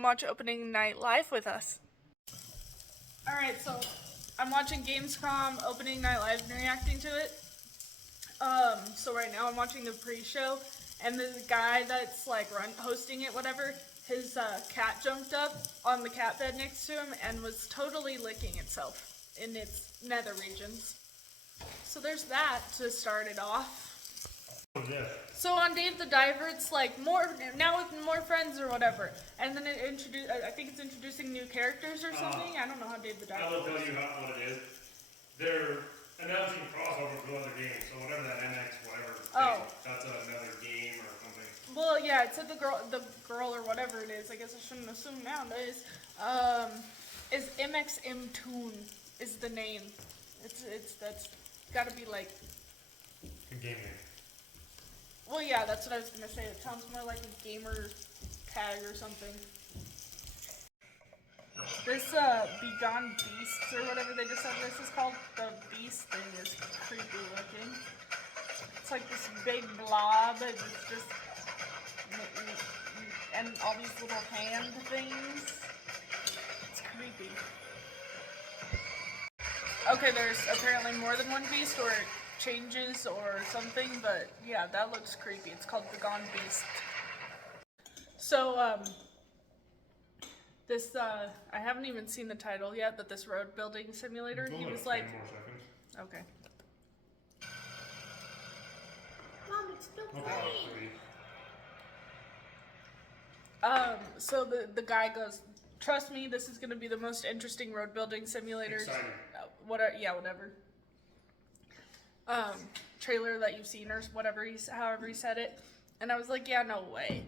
come watch opening night live with us. Alright, so I'm watching Gamescom opening night live and reacting to it. So right now I'm watching the pre-show, and the guy that's like hosting it, whatever, his cat jumped up on the cat bed next to him and was totally licking itself in its nether regions. So there's that to start it off. Yeah. So on Dave the Diver, it's like now with more friends or whatever, and then it I think it's introducing new characters or something. I don't know how Dave the Diver. I will tell you what it is. They're announcing crossovers with other games, so whatever that MX whatever thing, that's another game or something. Well, yeah, it said the girl or whatever it is. I guess I shouldn't assume nowadays. Is MX Toon is the name. That's gotta be like A game name. Well, yeah, that's what I was gonna say. It sounds more like a gamer tag or something. This Begone Beasts or whatever they just said this is called, the beast thing is creepy looking. It's like this big blob, and it's just and all these little hand things. It's creepy. Okay, there's apparently more than one beast, or it changes or something, but yeah, that looks creepy. It's called Begone Beast. So, this, I haven't even seen the title yet, but this road building simulator, he was like, 10 more seconds. okay. Mom, it's still Okay, playing. So the guy goes, trust me, this is going to be the most interesting road building simulator. Exciting. Whatever. Trailer that you've seen or whatever, however he said it. And I was like, yeah, no way.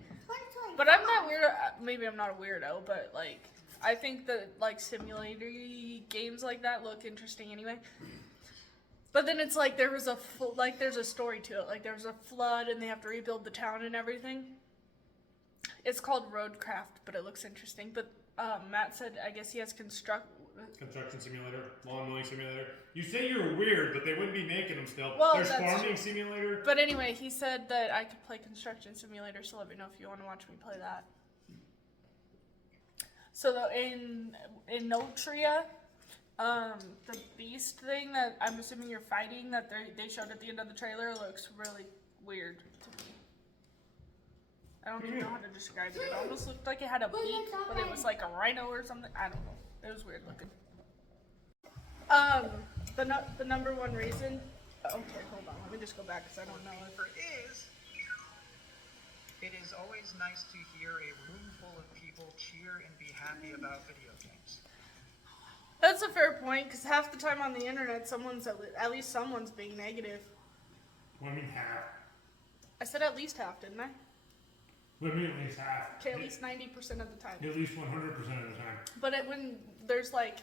But I'm not weird. Maybe I'm not a weirdo, but like, I think that like simulator games like that look interesting anyway. But then it's like there's a story to it. Like there was a flood and they have to rebuild the town and everything. It's called Roadcraft, but it looks interesting. But Matt said, I guess he has Construction simulator, lawn mowing simulator. You say you're weird, but they wouldn't be making them still. Well, There's that's farming true. simulator. But anyway, he said that I could play Construction Simulator, so let me know if you want to watch me play that. So in Notria, the beast thing that I'm assuming you're fighting that they showed at the end of the trailer looks really weird to me. I don't even know how to describe it. It almost looked like it had a beak, but it was like a rhino or something. I don't know. It was weird looking. The number one reason. Okay, hold on. Let me just go back because I don't know if It is always nice to hear a room full of people cheer and be happy about video games. That's a fair point, because half the time on the internet, at least someone's being negative. What do you mean half? I said at least half, didn't I? What do you mean at least half? Okay, at least 90% of the time. At least 100% of the time. But when there's like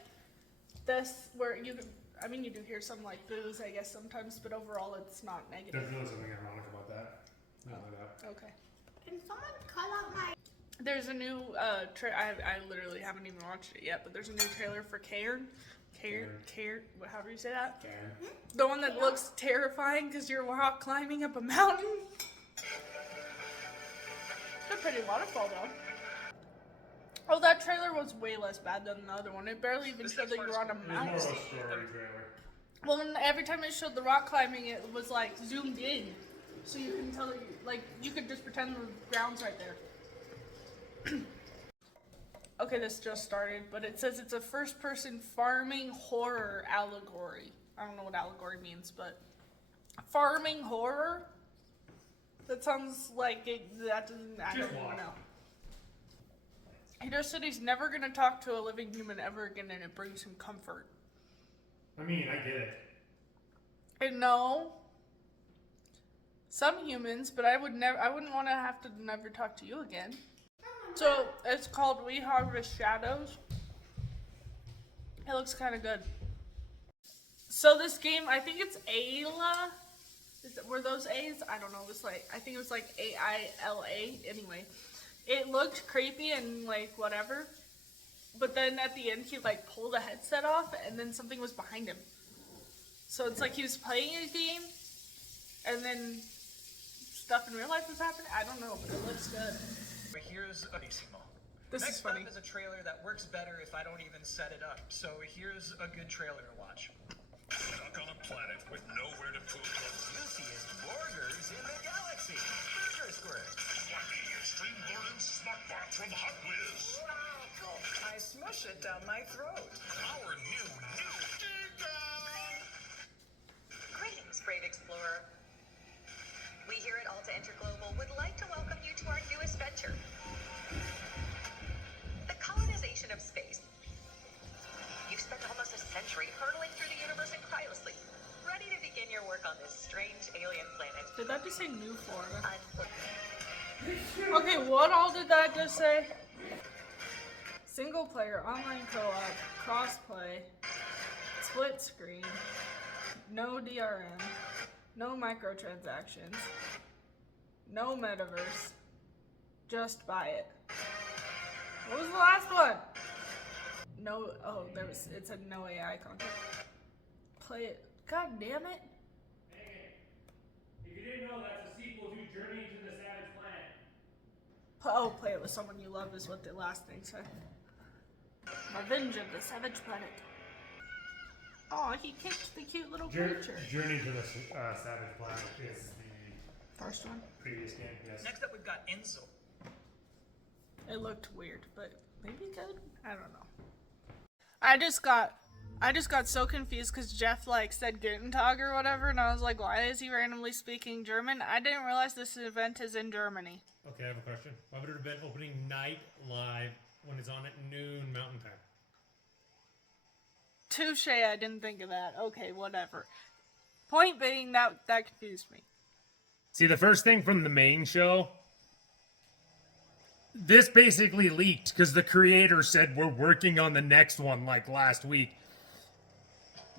this, where you do hear some like boos, I guess sometimes, but overall it's not negative. There's really something ironic about that. Not like that. Okay. Can someone cut out my... There's a new I literally haven't even watched it yet, but there's a new trailer for Cairn, however you say that. Cairn. The one that looks terrifying because you're rock climbing up a mountain. It's a pretty waterfall though. Oh, that trailer was way less bad than the other one. It barely even showed that you were on a It's more mountain. of a story trailer. Well, and every time it showed the rock climbing, it was like zoomed in, so you can tell that you could just pretend the ground's right there. Okay, this just started, but it says it's a first-person farming horror allegory. I don't know what allegory means, but farming horror? That sounds like that doesn't, I don't even know. He just said he's never going to talk to a living human ever again, and it brings him comfort. I mean, I get it. And no. Some humans, but I wouldn't want to have to never talk to you again. So, it's called We Harvest Shadows. It looks kind of good. So this game, I think it's Ayla. Were those A's? I don't know. I think it was like A-I-L-A. Anyway, it looked creepy and like whatever. But then at the end, he like pulled a headset off, and then something was behind him. So it's like he was playing a game, and then stuff in real life was happening. I don't know, but it looks good. But here's Bellissimo. This Next is funny. up is a trailer that works better if I don't even set it up. So here's a good trailer to watch. Stuck on a planet with nowhere to poop. Juiciest burgers in the galaxy. Burger Squirt. Like the Extreme Burden Smuckbot from Hot Whiz. I smush it down my throat. Our new Ding Dong. Greetings, Brave Explorer. We here at Alta Interglobal would like to welcome you to our newest venture, the colonization of space. You've spent almost a century hurtling through the universe in cryosleep, ready to begin your work on this strange alien planet. Did that just say New Florida? Unfortunately, Okay, what all did that just say? Single player, online co-op, crossplay, split screen, no DRM, no microtransactions, no metaverse, just buy it. What was the last one? No, oh, it said no AI content. Play it. God damn it. If you didn't know, that's a sequel to Journey to the Savage Planet. Oh, play it with someone you love is what the last thing said. Revenge of the Savage Planet. Oh, he kicked the cute little creature. Journey to the Savage Planet is the First one. previous game, yes. Next up, we've got Enzo. It looked weird, but maybe good. I don't know. I just got so confused because Jeff said Guten Tag or whatever, and I was like, why is he randomly speaking German? I didn't realize this event is in Germany. Okay, I have a question. Why would it have been opening night live when it's on at noon Mountain Time? Touche, I didn't think of that. Okay, whatever. Point being, that confused me. See, the first thing from the main show, this basically leaked because the creator said we're working on the next one last week.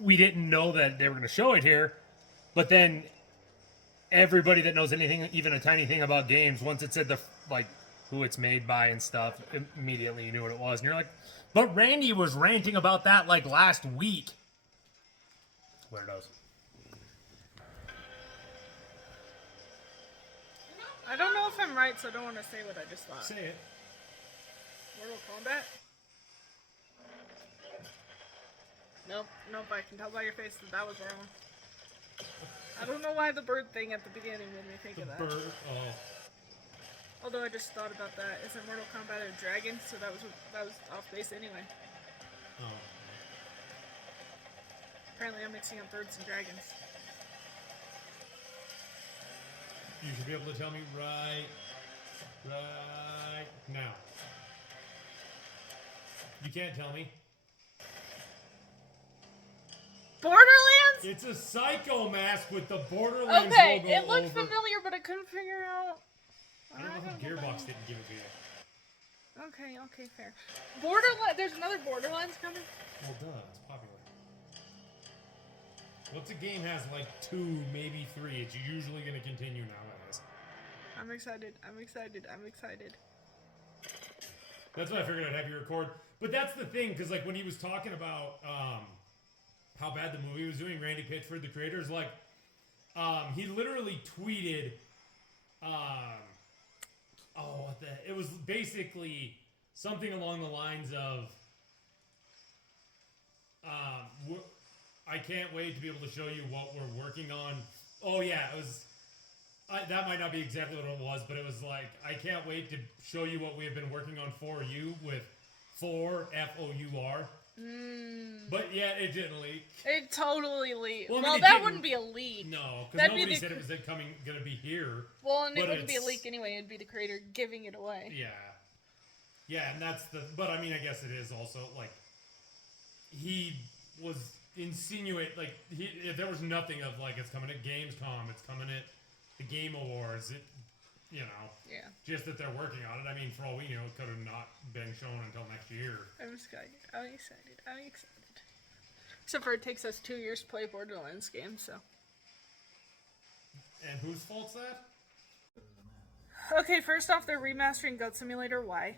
We didn't know that they were going to show it here, but then everybody that knows anything, even a tiny thing about games, once it said who it's made by and stuff, immediately you knew what it was. And you're like, but Randy was ranting about that last week. Weirdos. I don't know if I'm right, so I don't want to say what I just thought. Say it. Mortal Kombat? Nope, I can tell by your face that was wrong. I don't know why the bird thing at the beginning made me think of that. Bird. Oh. Although I just thought about that. Isn't Mortal Kombat a dragon? So that was off base anyway. Oh. Apparently I'm mixing up birds and dragons. You should be able to tell me right now. You can't tell me. Borderlands? It's a Psycho mask with the Borderlands Okay, logo it looked over. familiar, but I couldn't figure out. I don't know how Gearbox didn't give it to you. Okay, fair. Borderlands. There's another Borderlands coming. Well, duh, it's popular. Once a game has 2, maybe 3, it's usually going to continue nowadays. I'm excited. That's why I figured I'd have you record. But that's the thing, because when he was talking about how bad the movie was doing, Randy Pitchford, the creator, is he literally tweeted, it was basically something along the lines of, I can't wait to be able to show you what we're working on. Oh yeah, it was. That might not be exactly what it was, but it was I can't wait to show you what we have been working on for you with for FOUR. But yeah, it didn't leak. It totally leaked. Well, Well, I mean, it that didn't- wouldn't be a leak. No, because That'd be nobody the- said it was going to be here. Well, and it but wouldn't be a it's- leak anyway. It'd be the creator giving it away. Yeah, and that's the. But I mean, I guess it is also he was insinuate there was nothing of it's coming at Gamescom, it's coming at the Game Awards, Yeah. just that they're working on it. I mean, for all we know, it could have not been shown until next year. I'm excited. Except for it takes us 2 years to play Borderlands game, so. And whose fault's that? Okay, first off, they're remastering Goat Simulator. Why?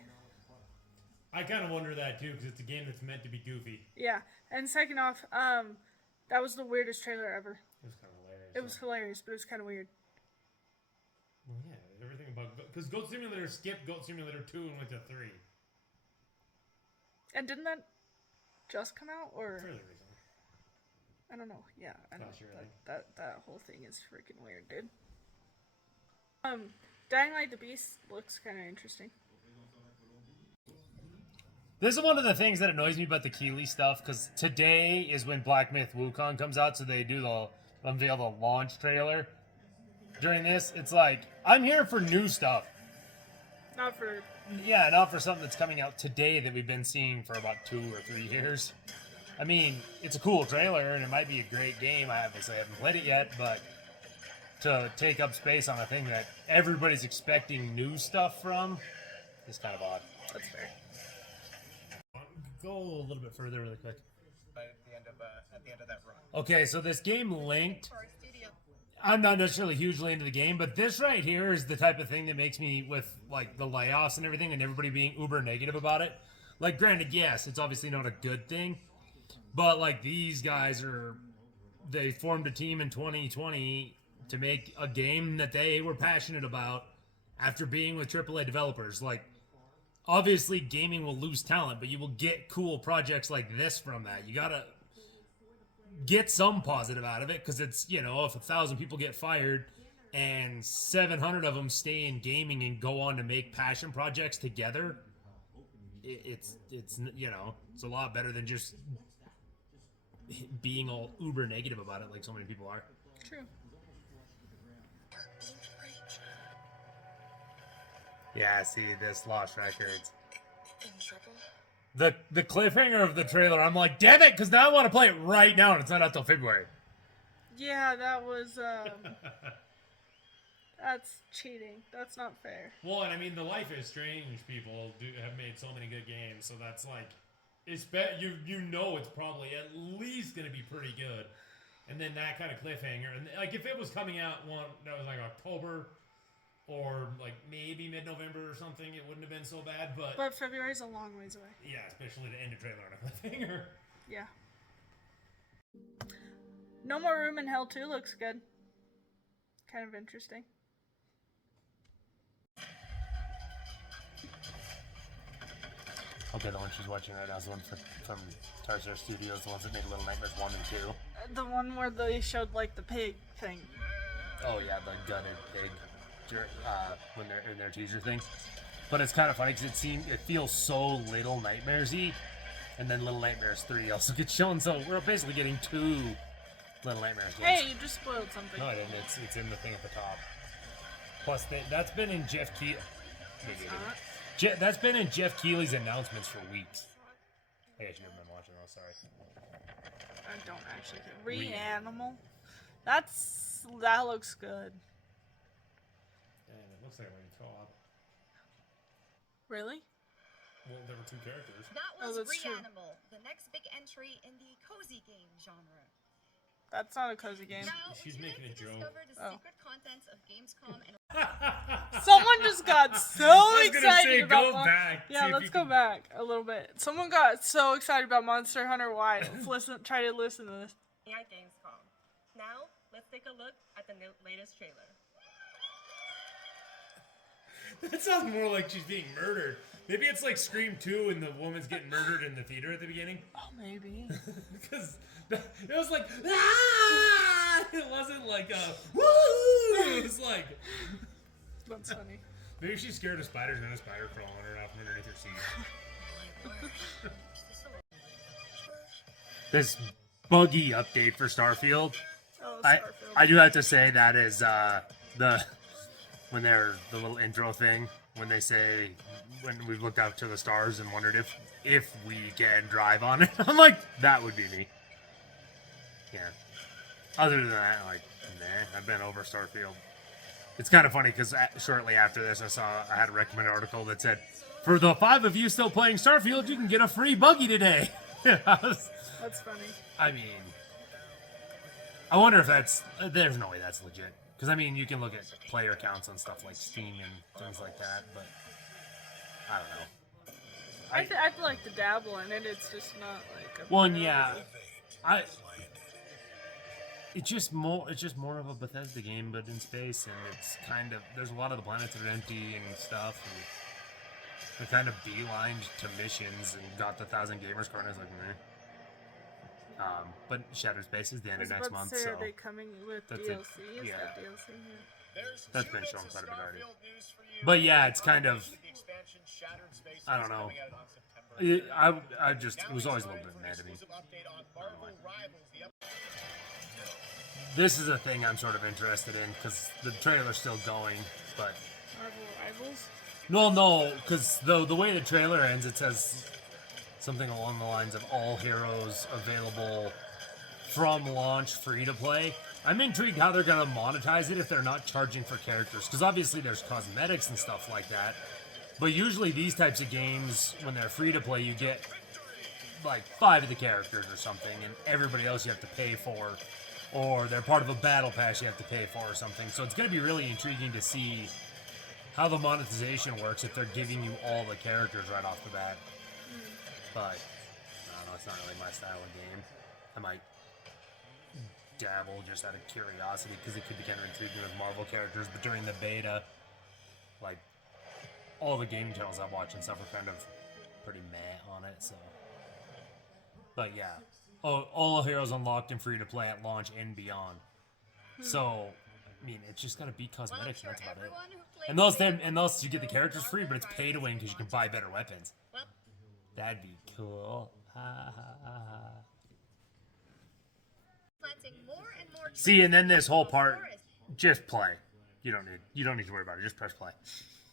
I kind of wonder that too, because it's a game that's meant to be goofy. Yeah, and second off, that was the weirdest trailer ever. It was kind of hilarious. It was hilarious, but it was kind of weird. Well, yeah, everything about because Goat Simulator skipped Goat Simulator 2 and went to 3. And didn't that just come out, or Fairly recently. I don't know. Yeah, I know Last year, I think. that whole thing is freaking weird, dude. Dying Light the Beast looks kind of interesting. This is one of the things that annoys me about the Keeley stuff, because today is when Black Myth Wukong comes out, so they do the unveil the launch trailer. During this, it's like, I'm here for new stuff. Not for Yeah, not for something that's coming out today that we've been seeing for about 2 or 3 years. I mean, it's a cool trailer, and it might be a great game. I obviously haven't played it yet, but to take up space on a thing that everybody's expecting new stuff from is kind of odd. that's fair. Go a little bit further really quick. At the end of that run. Okay, so this game Linked, For our studio. I'm not necessarily hugely into the game, but this right here is the type of thing that makes me, with like the layoffs and everything and everybody being uber negative about it. Like, granted, yes, it's obviously not a good thing, but like these guys they formed a team in 2020 to make a game that they were passionate about after being with AAA developers. Like, obviously gaming will lose talent, but you will get cool projects like this from that. You gotta get some positive out of it, because it's, you know, if 1,000 people get fired and 700 of them stay in gaming and go on to make passion projects together, it's you know, it's a lot better than just being all uber negative about it like so many people are. True. Yeah, see, this Lost Records. In trouble? The cliffhanger of the trailer, I'm like, damn it, because now I want to play it right now, and it's not out till February. Yeah, that was that's cheating. That's not fair. Well, and I mean, the Life is Strange people have made so many good games, so that's like, you know it's probably at least going to be pretty good. And then that kind of cliffhanger, and like if it was coming out one that was like October or like maybe mid-November or something, it wouldn't have been so bad. But February's a long ways away. yeah, especially to end a trailer on a cliffhanger. Yeah. No More Room in Hell 2 looks good. Kind of interesting. Okay, the one she's watching right now is the one from Tarsar Studios, the ones that made Little Nightmares 1 and 2. The one where they showed like the pig thing. Oh yeah, the gutted pig, when they're in their teaser thing. But it's kind of funny because it feels so Little Nightmares-y, and then Little Nightmares 3 also gets shown. So we're basically getting 2 Little Nightmares games. Hey, you just spoiled something. No, I didn't. It's in the thing at the top. Plus, that's been in Jeff Keighley. That's been in Jeff Keighley's announcements for weeks. I guess you haven't been watching those. Sorry. I don't actually care. Reanimal. That looks good. And it looks like we're in co-op. Really? Well, there were 2 characters. That Oh, was that's true. Reanimal, the next big entry in the cozy game genre. That's not a cozy game. Now, She's would you making like a to joke. discover the Oh. secret contents of Gamescom and Someone just got so I was gonna excited say, about go back, see Yeah, if let's you go can- back a little bit. Someone got so excited about Monster Hunter Wilds. Try to listen to this. at Gamescom. Now, let's take a look at the latest trailer. That sounds more like she's being murdered. Maybe it's like Scream 2 and the woman's getting murdered in the theater at the beginning. Oh, maybe. Because it was like, ah! It wasn't like a, woo! It was like, That's funny. maybe she's scared of spiders and then a spider crawling her out from underneath her seat. This buggy update for Starfield. Oh, I Starfield. do have to say that is when they're the little intro thing when they say when we've looked out to the stars and wondered if we can drive on it. I'm like, that would be me. Yeah. Other than that, like, nah, I've been over Starfield. It's kind of funny because shortly after this, I had a recommended article that said, for the 5 of you still playing Starfield, you can get a free buggy today. That's funny. I mean, I wonder if there's no way that's legit. Because, I mean, you can look at player counts on stuff like Steam and things like that, but I don't know. I'd like to dabble in it. It's just not like a Well, and yeah, it's just more of a Bethesda game, but in space, and it's kind of, there's a lot of the planets that are empty and stuff. They kind of beelined to missions and got the 1,000 gamer score, and I was like, meh. But Shattered Space is the end of next month, so are they coming with that's DLC? it. Is Yeah. that DLC? Yeah. That's been shown quite a bit already. But yeah, it's kind of, I don't know. I just, it was always a little bit mad to me. This is a thing I'm sort of interested in because the trailer's still going, but Marvel Rivals? no, because the way the trailer ends, it says something along the lines of all heroes available from launch, free to play. I'm intrigued how they're gonna monetize it if they're not charging for characters, because obviously there's cosmetics and stuff like that. But usually these types of games, when they're free to play, you get like 5 of the characters or something, and everybody else you have to pay for, or they're part of a battle pass you have to pay for or something. So it's gonna be really intriguing to see how the monetization works if they're giving you all the characters right off the bat. But I don't know, it's not really my style of game. I might dabble just out of curiosity because it could be kind of intriguing with Marvel characters, but during the beta, like, all the gaming channels I watch and stuff are kind of pretty meh on it, so. But yeah, all heroes unlocked and free to play at launch and beyond. So, I mean, it's just gotta be cosmetics and that's about it. And thus you get the characters free, but it's pay to win because you can buy better weapons. That'd be cool. Planting more and more See, and then this whole part, just play. You don't need to worry about it. Just press play.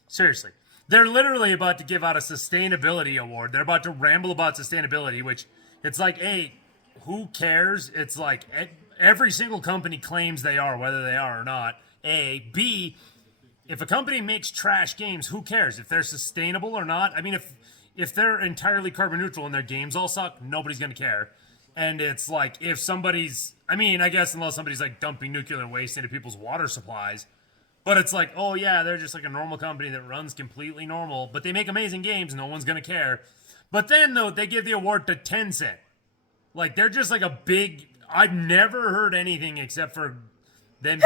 Seriously. They're literally about to give out a sustainability award. They're about to ramble about sustainability, which it's like, hey, who cares? It's like every single company claims they are, whether they are or not. A. B, if a company makes trash games, who cares? If they're sustainable or not? I mean, if they're entirely carbon neutral and their games all suck, nobody's going to care. And it's like, if somebody's, I mean, I guess unless somebody's like dumping nuclear waste into people's water supplies, but it's like, oh yeah, they're just like a normal company that runs completely normal, but they make amazing games, no one's gonna care. But then though, they give the award to Tencent. Like, they're just like a big, I've never heard anything except for them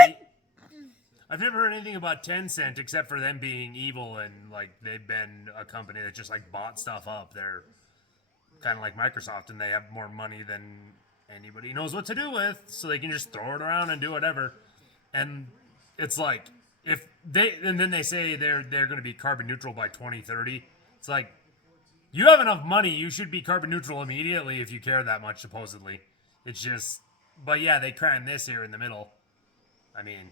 I've never heard anything about Tencent except for them being evil and like they've been a company that just like bought stuff up. They're kind of like Microsoft and they have more money than anybody knows what to do with, so they can just throw it around and do whatever. And it's like, if they, and then they say they're going to be carbon neutral by 2030. It's like, you have enough money, you should be carbon neutral immediately if you care that much, supposedly. It's just, but yeah, they cram this here in the middle. I mean,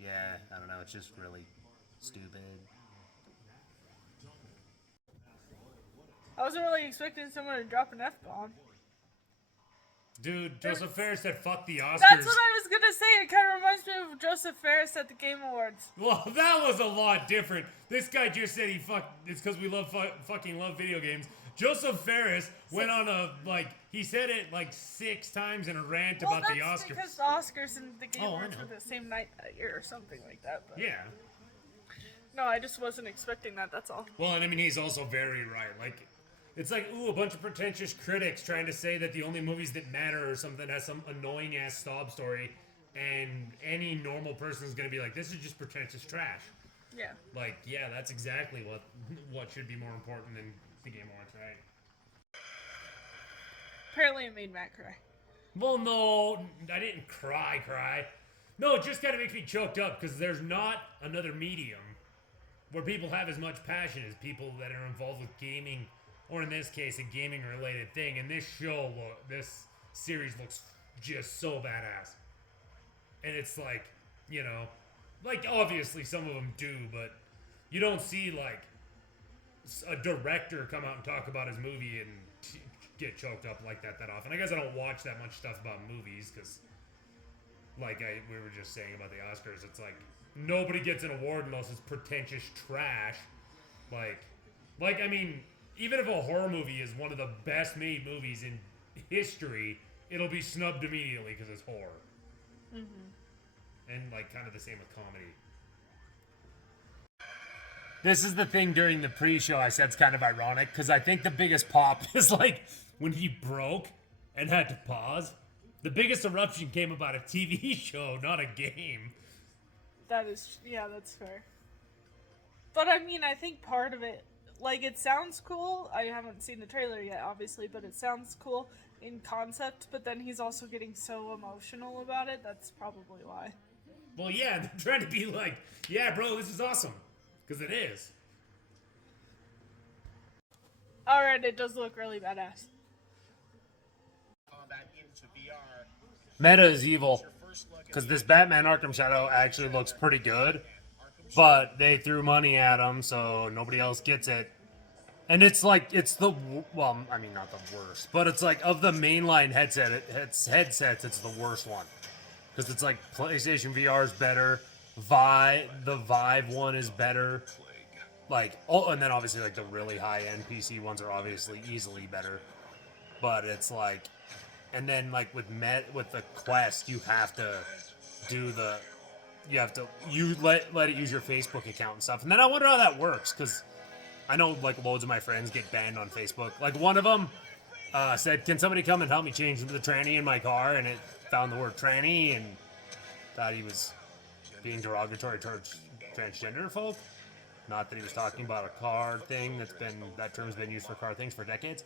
yeah, I don't know, it's just really stupid. I wasn't really expecting someone to drop an F-bomb. Dude, Joseph Ferris said fuck the Oscars. That's what I was gonna say. It kind of reminds me of Joseph Ferris at the Game Awards. Well, that was a lot different. This guy just said he it's because we fucking love video games. Joseph Ferris went on a, like, he said it like 6 times in a rant about the Oscars. Because the Oscars and the Game Awards were the same night that year or something like that. But Yeah. no, I just wasn't expecting that, that's all. Well, and I mean, he's also very right. Like, it's like, ooh, a bunch of pretentious critics trying to say that the only movies that matter are something that has some annoying-ass sob story, and any normal person is going to be like, this is just pretentious trash. Yeah. Like, yeah, that's exactly what should be more important than the Game Awards, right? Apparently it made Matt cry. Well, no, I didn't cry. No, it just kind of makes me choked up, because there's not another medium where people have as much passion as people that are involved with gaming, or in this case, a gaming-related thing. And this this series looks just so badass. And it's like, you know, like, obviously some of them do, but you don't see, like, a director come out and talk about his movie and get choked up like that often. I guess I don't watch that much stuff about movies, because, like we were just saying about the Oscars, it's like, nobody gets an award unless it's pretentious trash. Like, I mean, even if a horror movie is one of the best made movies in history, it'll be snubbed immediately because it's horror. Mm-hmm. And, like, kind of the same with comedy. This is the thing during the pre-show I said it's kind of ironic, because I think the biggest pop is, like, when he broke and had to pause. The biggest eruption came about a TV show, not a game. That is, yeah, that's fair. But I mean, I think part of it, like, it sounds cool. I haven't seen the trailer yet, obviously, but it sounds cool in concept. But then he's also getting so emotional about it. That's probably why. Well, yeah, they're trying to be like, yeah, bro, this is awesome. Because it is. Alright, it does look really badass. Meta is evil. Because this Batman Arkham Shadow actually looks pretty good. But they threw money at him, so nobody else gets it. And it's like, it's the, well, I mean, not the worst. But it's like, of the mainline headsets, it's the worst one. Because it's like, PlayStation VR is better. The Vive one is better. Like, oh, and then obviously, like, the really high-end PC ones are obviously easily better. But it's like, and then, like, with the Quest, you have to do the, let it use your Facebook account and stuff. And then I wonder how that works, because I know, like, loads of my friends get banned on Facebook. Like, one of them said, can somebody come and help me change the tranny in my car? And it found the word tranny and thought he was being derogatory towards transgender folk. Not that he was talking about a car thing that term's been used for car things for decades.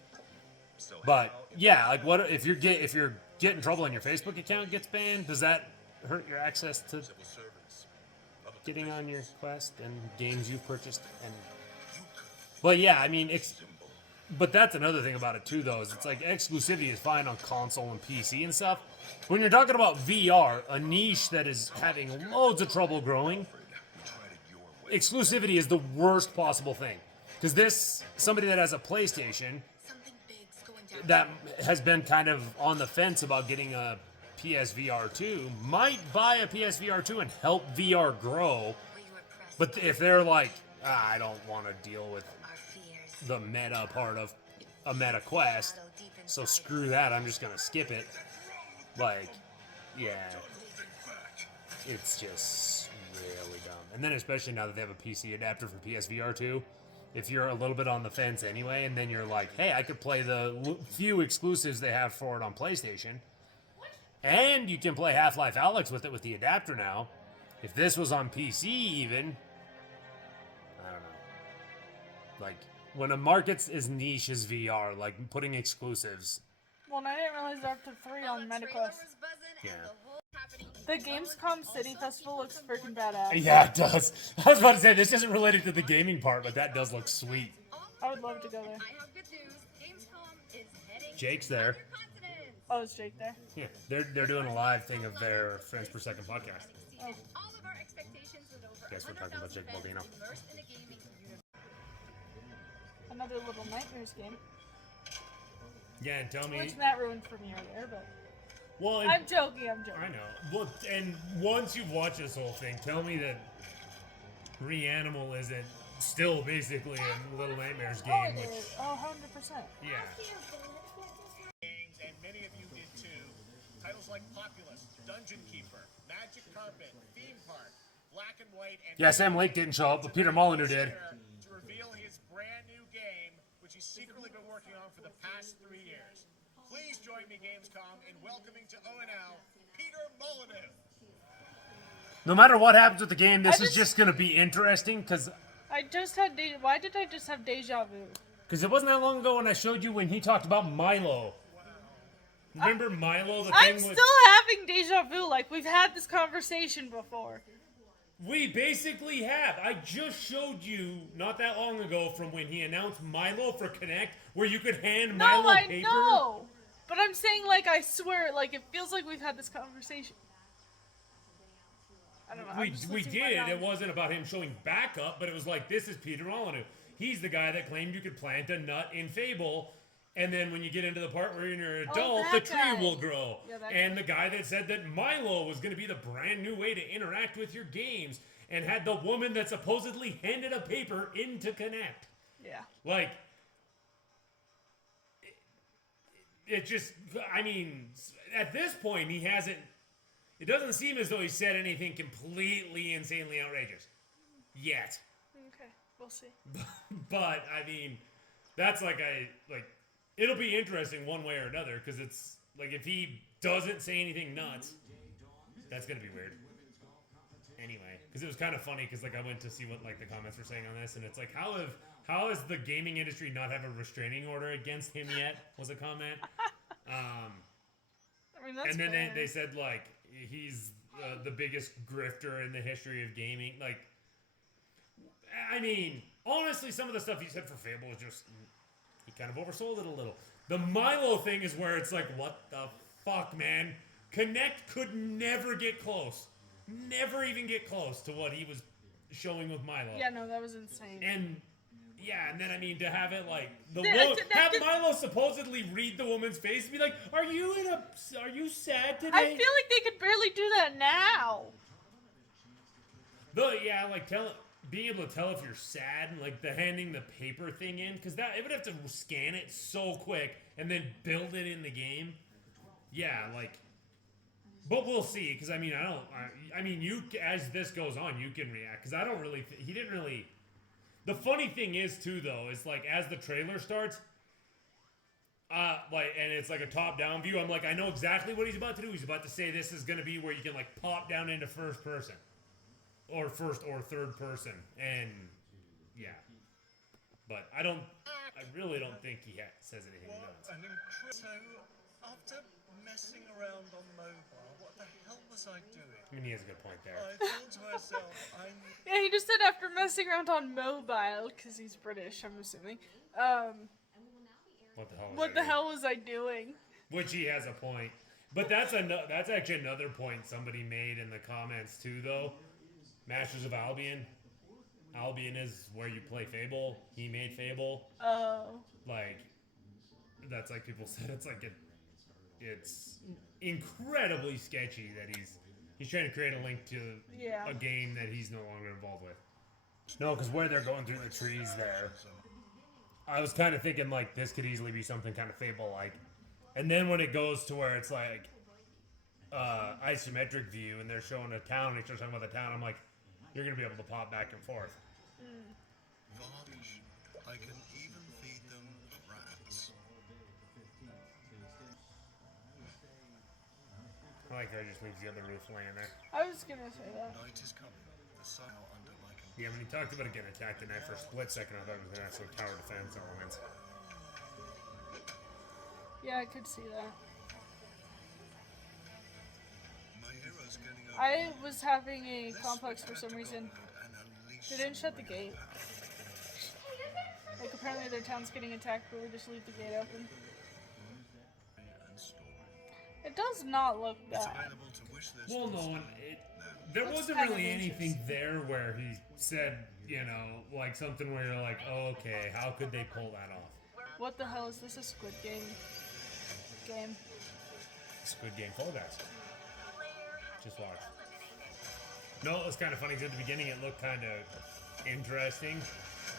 But yeah, like, what if you get in trouble and your Facebook account gets banned? Does that hurt your access to getting on your Quest and games you've purchased? But yeah, I mean, but that's another thing about it too, though. Is it's like exclusivity is fine on console and PC and stuff. When you're talking about VR, a niche that is having loads of trouble growing, exclusivity is the worst possible thing. Because somebody that has a PlayStation that has been kind of on the fence about getting a PSVR 2 might buy a PSVR 2 and help VR grow. But if they're like, I don't want to deal with the meta part of a Meta Quest, so screw that, I'm just going to skip it. Like, yeah, it's just really dumb. And then especially now that they have a PC adapter for PSVR 2, if you're a little bit on the fence anyway, and then you're like, hey, I could play the few exclusives they have for it on PlayStation, and you can play Half-Life Alyx with it with the adapter now. If this was on PC even, I don't know. Like, when a market's as niche as VR, like putting exclusives. Well, and I didn't realize they're up to 3 on MetaQuest. Yeah. The Gamescom City Festival looks freaking badass. Yeah, it does. I was about to say, this isn't related to the gaming part, but that does look sweet. I would love to go there. I have good news. Gamescom is heading Jake's there. Oh, is Jake there? Yeah, they're doing a live thing of their Frames Per Second podcast. Oh. all of our expectations with over Guess we're talking about Jake 100,000 Baldino. fans immersed in a gaming universe. Another Little Nightmares game. Yeah, and tell me. Which Matt ruined for me earlier, but... Well, I'm joking. I know. Well, and once you've watched this whole thing, tell me that Reanimal isn't still basically a Little Nightmares game, which... Oh, 100%. Yeah. Games, and many of you did too. Titles like Populous, Dungeon Keeper, Magic Carpet, Theme Park, Black and White, and Yeah, Sam Lake didn't show up, but Peter Molyneux did. to reveal his brand new game, which he's secretly been working on for the past 3 years. Please join me, Gamescom, in welcoming to ONL, Peter Molyneux. No matter what happens with the game, this is just going to be interesting, because... I just had why did I just have deja vu? Because it wasn't that long ago when I showed you when he talked about Milo. Remember Milo, the I'm thing with... still having deja vu, like we've had this conversation before. We basically have. I just showed you not that long ago from when he announced Milo for Kinect, where you could hand Milo No, I paper. know. But I'm saying, like, I swear, like, it feels like we've had this conversation. I don't know. We did. It wasn't about him showing backup, but it was like, this is Peter Molyneux. He's the guy that claimed you could plant a nut in Fable, and then when you get into the part where you're an adult, the that tree guy. will grow. Yeah, that and guy. the guy that said that Milo was going to be the brand new way to interact with your games, and had the woman that supposedly handed a paper into Kinect. Yeah. Like, it just, I mean, at this point, he hasn't, it doesn't seem as though he said anything completely insanely outrageous. Yet. Okay, we'll see. But, I mean, that's like, it'll be interesting one way or another, because it's, like, if he doesn't say anything nuts, that's going to be weird. anyway, because it was kind of funny because like I went to see what like the comments were saying on this, and it's like how is the gaming industry not have a restraining order against him yet? Was a comment. I mean, that's and then fair. they said like he's the biggest grifter in the history of gaming. Like, I mean, honestly, some of the stuff he said for Fable is just he kind of oversold it a little. The Milo thing is where it's like, what the fuck, man? Connect could never get close. Never even get close to what he was showing with Milo. Yeah, no, that was insane. And yeah, and then I mean to have it like That Milo supposedly read the woman's face and be like, "Are you sad today?" I feel like they could barely do that now. Though, yeah, like being able to tell if you're sad and like the handing the paper thing in, because that it would have to scan it so quick and then build it in the game. Yeah, like, but we'll see. Because I mean, I mean, you as this goes on, you can react. Because I don't really, he didn't really. The funny thing is too, though, is like as the trailer starts, like, and it's like a top-down view. I'm like, I know exactly what he's about to do. He's about to say this is gonna be where you can like pop down into first person. Or first or third person, and yeah, but I really don't think he says anything nuts. So, after messing around on mobile, what the hell was I doing? I mean, he has a good point there. I thought to myself, Yeah, he just said after messing around on mobile, because he's British, I'm assuming. What the hell was I doing? Which he has a point, but that's actually another point somebody made in the comments too, though. Masters of Albion. Albion is where you play Fable. He made Fable. Oh. Like, that's like people said. It's like it's incredibly sketchy that he's trying to create a link to a game that he's no longer involved with. No, because where they're going through the trees there, I was kind of thinking like this could easily be something kind of Fable-like, and then when it goes to where it's like isometric view and they're showing a town and they're talking about the town, I'm like, you're gonna be able to pop back and forth. Varnish. I can even feed them rats. I like how he just leaves the other roof laying there. I was gonna say that. Night is coming. The sun out under my control. Yeah, when he talked about it getting attacked tonight for a split second, I thought it was gonna have some tower defense elements. Yeah, I could see that. My hero's getting over I was having a complex for some reason. They didn't shut the gate. Like, apparently their town's getting attacked, but we just leave the gate open. It does not look bad. Well, no, there wasn't really anything there where he said, you know, like something where you're like, oh, okay, how could they pull that off? What the hell is this? A Squid Game game? Squid Game Fall Guys. Just watch. No, it was kind of funny because at the beginning it looked kind of interesting,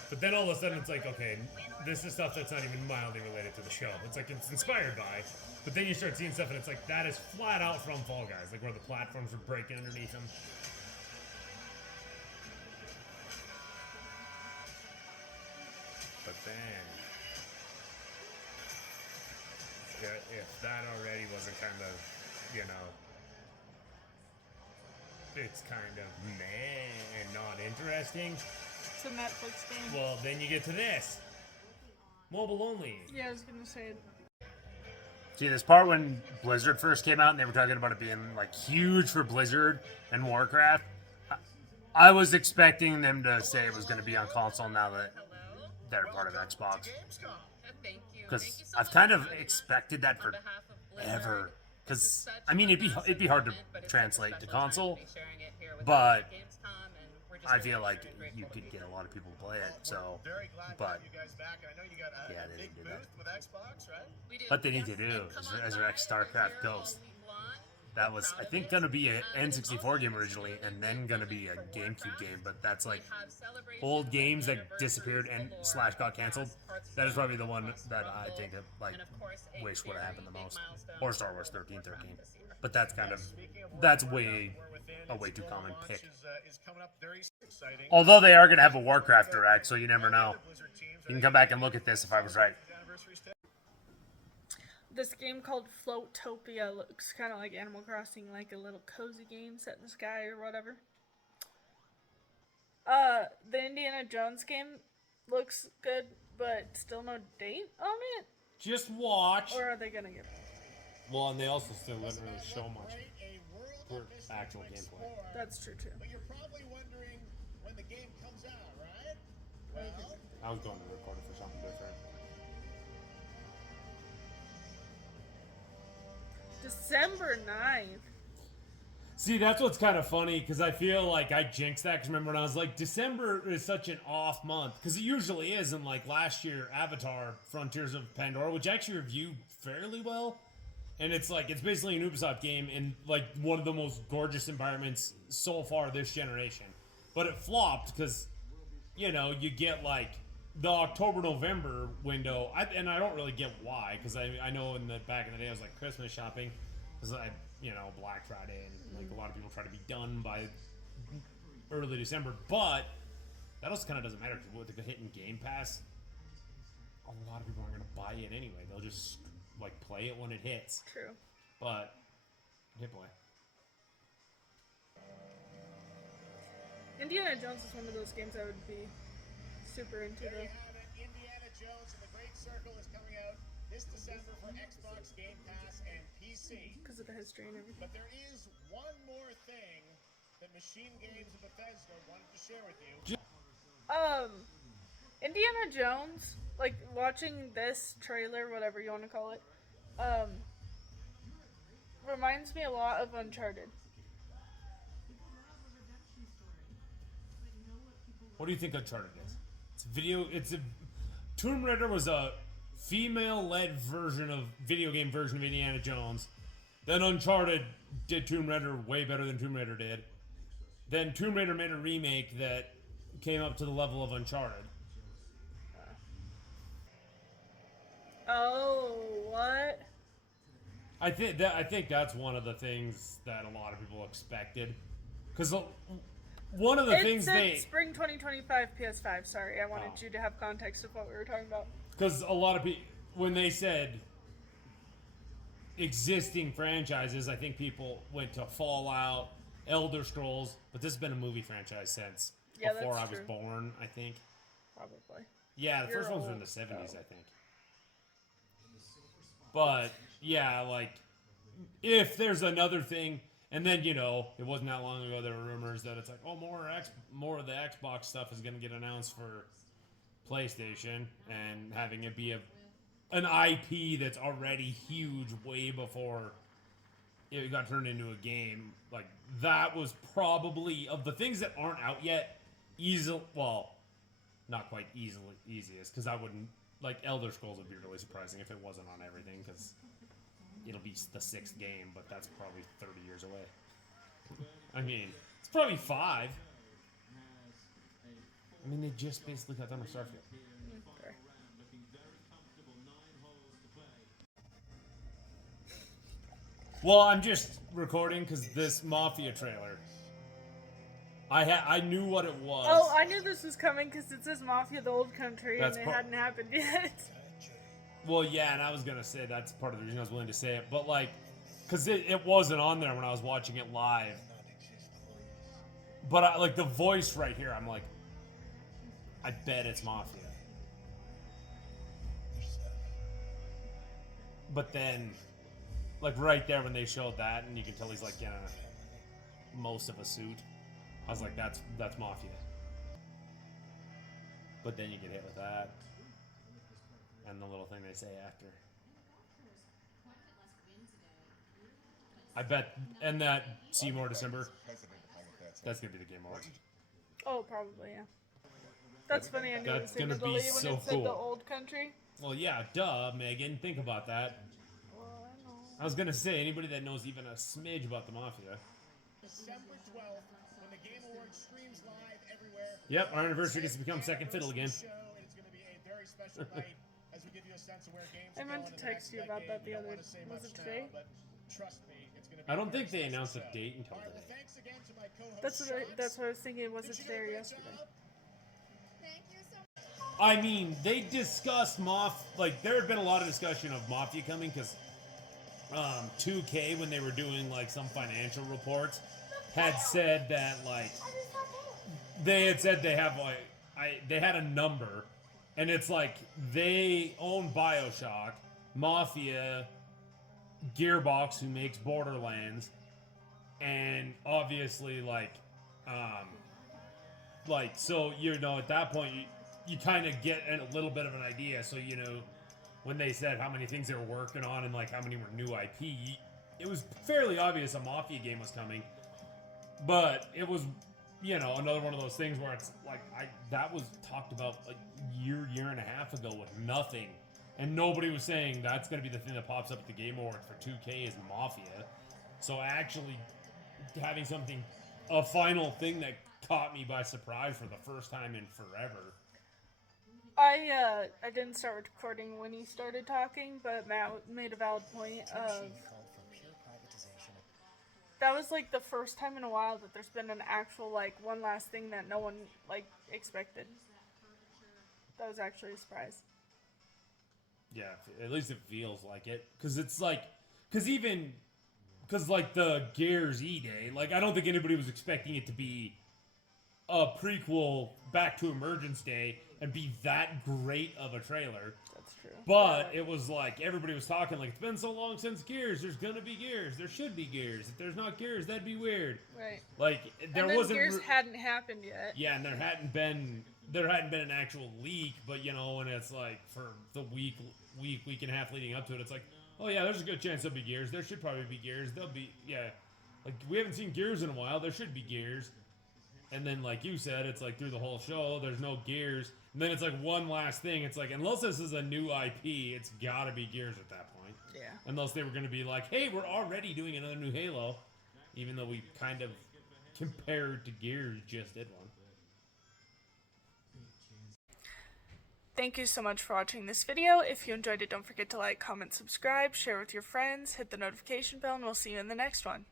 but then all of a sudden it's like, okay, this is stuff that's not even mildly related to the show. It's like it's inspired by, but then you start seeing stuff and it's like that is flat out from Fall Guys, like where the platforms are breaking underneath them. But then, if that already wasn't kind of, you know, it's kind of meh and not interesting. It's a Netflix game. Well, then you get to this. Mobile only. Yeah, I was gonna say. See, this part when Blizzard first came out and they were talking about it being like huge for Blizzard and Warcraft, I was expecting them to say it was going to be on console now that they're part of Xbox. Because I've kind of expected that forever. Because, I mean, it'd be hard to translate to console, but I feel like you could get a lot of people to play it, so, but, yeah, they didn't do that. What they need to do is resurrect StarCraft Ghost. That was, I think, gonna be an N64 game originally, and then gonna be a GameCube game, but that's like old games that disappeared and / got canceled. That is probably the one that I think that, like, wish would have happened the most. Or Star Wars 1313. But that's kind of, that's way too common pick. Although they are gonna have a Warcraft Direct, so you never know. You can come back and look at this if I was right. This game called Floatopia looks kind of like Animal Crossing, like a little cozy game set in the sky or whatever. The Indiana Jones game looks good, but still no date on it. Just watch. Or are they gonna give? Well, and they also still didn't really Doesn't it show look much great? A world for of mystery actual to gameplay. explore. That's true too. But you're probably wondering when the game comes out, right? Well, I was going to record it for something different. December 9th. See, that's what's kind of funny because I feel like I jinxed that. Because remember when I was like, December is such an off month because it usually is. And like last year, Avatar: Frontiers of Pandora, which I actually reviewed fairly well, and it's like it's basically an Ubisoft game in like one of the most gorgeous environments so far this generation. But it flopped because you get like the October-November window, and I don't really get why because I know in the back in the day I was like Christmas shopping because I. Black Friday, and like a lot of people try to be done by early December, but that also kind of doesn't matter because with the hitting Game Pass, a lot of people aren't going to buy it anyway. They'll just like play it when it hits. True. But hit play. Indiana Jones is one of those games I would be super into. there you have it. Indiana Jones and the Great Circle is coming out this December for Xbox, Game Pass, and PC. Because of the history and everything. But there is one more thing that Machine Games and Bethesda wanted to share with you. Indiana Jones, like watching this trailer, whatever you want to call it, reminds me a lot of Uncharted. What do you think Uncharted is? Tomb Raider was a female-led video game version of Indiana Jones. Then Uncharted did Tomb Raider way better than Tomb Raider did. Then Tomb Raider made a remake that came up to the level of Uncharted. Oh, what? I think that's one of the things that a lot of people expected. Because one of the things said spring 2025 PS5. Sorry, I wanted Oh. you to have context of what we were talking about. Because a lot of people, when they said existing franchises, I think people went to Fallout, Elder Scrolls, but this has been a movie franchise since before I that's was true. born, I think. Probably. Yeah, the You're first ones were in old, the 70s, so. I think. But, yeah, like, if there's another thing, and then, it wasn't that long ago, there were rumors that it's like, oh, more of the Xbox stuff is going to get announced for PlayStation, and having it be an IP that's already huge way before it got turned into a game. Like, that was probably, of the things that aren't out yet, not quite easiest, because I wouldn't, like, Elder Scrolls would be really surprising if it wasn't on everything, because it'll be the 6th game, but that's probably 30 years away. I mean, it's probably 5. I mean, they just basically got done with Starfield. Okay. Well, I'm just recording because this Mafia trailer, I knew what it was. Oh, I knew this was coming because it says Mafia: The Old Country, That's and it hadn't happened yet. Well, yeah, and I was gonna say that's part of the reason I was willing to say it, but like, because it wasn't on there when I was watching it live. But like the voice right here, I'm like, I bet it's Mafia. But then, like right there when they showed that, and you can tell he's like in most of a suit, I was like, that's Mafia. But then you get hit with that, and the little thing they say after. I bet, and that Seymour December, that's gonna be the Game Awards. Oh, probably, yeah. That's funny. I knew That's it was gonna be when so it said cool. The Old Country. Well, yeah, duh, Megan. Think about that. Well, I know. I was gonna say anybody that knows even a smidge about the Mafia. December 12th, when the Game Awards streams live everywhere. Yep, our anniversary gets to become second fiddle again. Show, and it's going to be a very special night as we give you a sense of where games I are meant going to in the text next you about decade. that the We don't other. wanna say Was much it today? now, but trust me, it's going to be I don't a very think they special announced a show. date until All right, well, today. thanks again to my co-host, That's what I was thinking. Was Did it you today or do a great yesterday? job? Thank you so much. I mean, they discussed there had been a lot of discussion of Mafia coming because 2K, when they were doing like some financial reports, had said that like they had said they have like they had a number, and it's like they own BioShock, Mafia, Gearbox, who makes Borderlands, and obviously like so you know at that point you kind of get a little bit of an idea. So you know when they said how many things they were working on and like how many were new IP, it was fairly obvious a Mafia game was coming. But it was, you know, another one of those things where it's like that was talked about a year and a half ago with nothing, and nobody was saying that's going to be the thing that pops up at the Game Awards for 2K is Mafia. So actually having something, a final thing that caught me by surprise for the first time in forever. I didn't start recording when he started talking, but Matt made a valid point of that was like the first time in a while that there's been an actual like one last thing that no one like expected. That was actually a surprise. Yeah, at least it feels like it, because it's like, because like the Gears E-Day, like I don't think anybody was expecting it to be a prequel back to Emergence Day and be that great of a trailer. That's true. But it was like everybody was talking like it's been so long since Gears. There's gonna be Gears. There should be Gears. If there's not Gears, that'd be weird. Right. Like there and then wasn't. Gears hadn't happened yet. Yeah, and there hadn't been an actual leak. But you know, and it's like for the week and a half leading up to it, it's like, oh yeah, there's a good chance there'll be Gears. There should probably be Gears. There'll be like we haven't seen Gears in a while. There should be Gears. And then, like you said, it's like through the whole show, there's no Gears. And then it's like one last thing. It's like, unless this is a new IP, it's gotta be Gears at that point. Yeah. Unless they were gonna be like, hey, we're already doing another new Halo. Even though we kind of, compared to Gears, just did one. Thank you so much for watching this video. If you enjoyed it, don't forget to like, comment, subscribe, share with your friends, hit the notification bell, and we'll see you in the next one.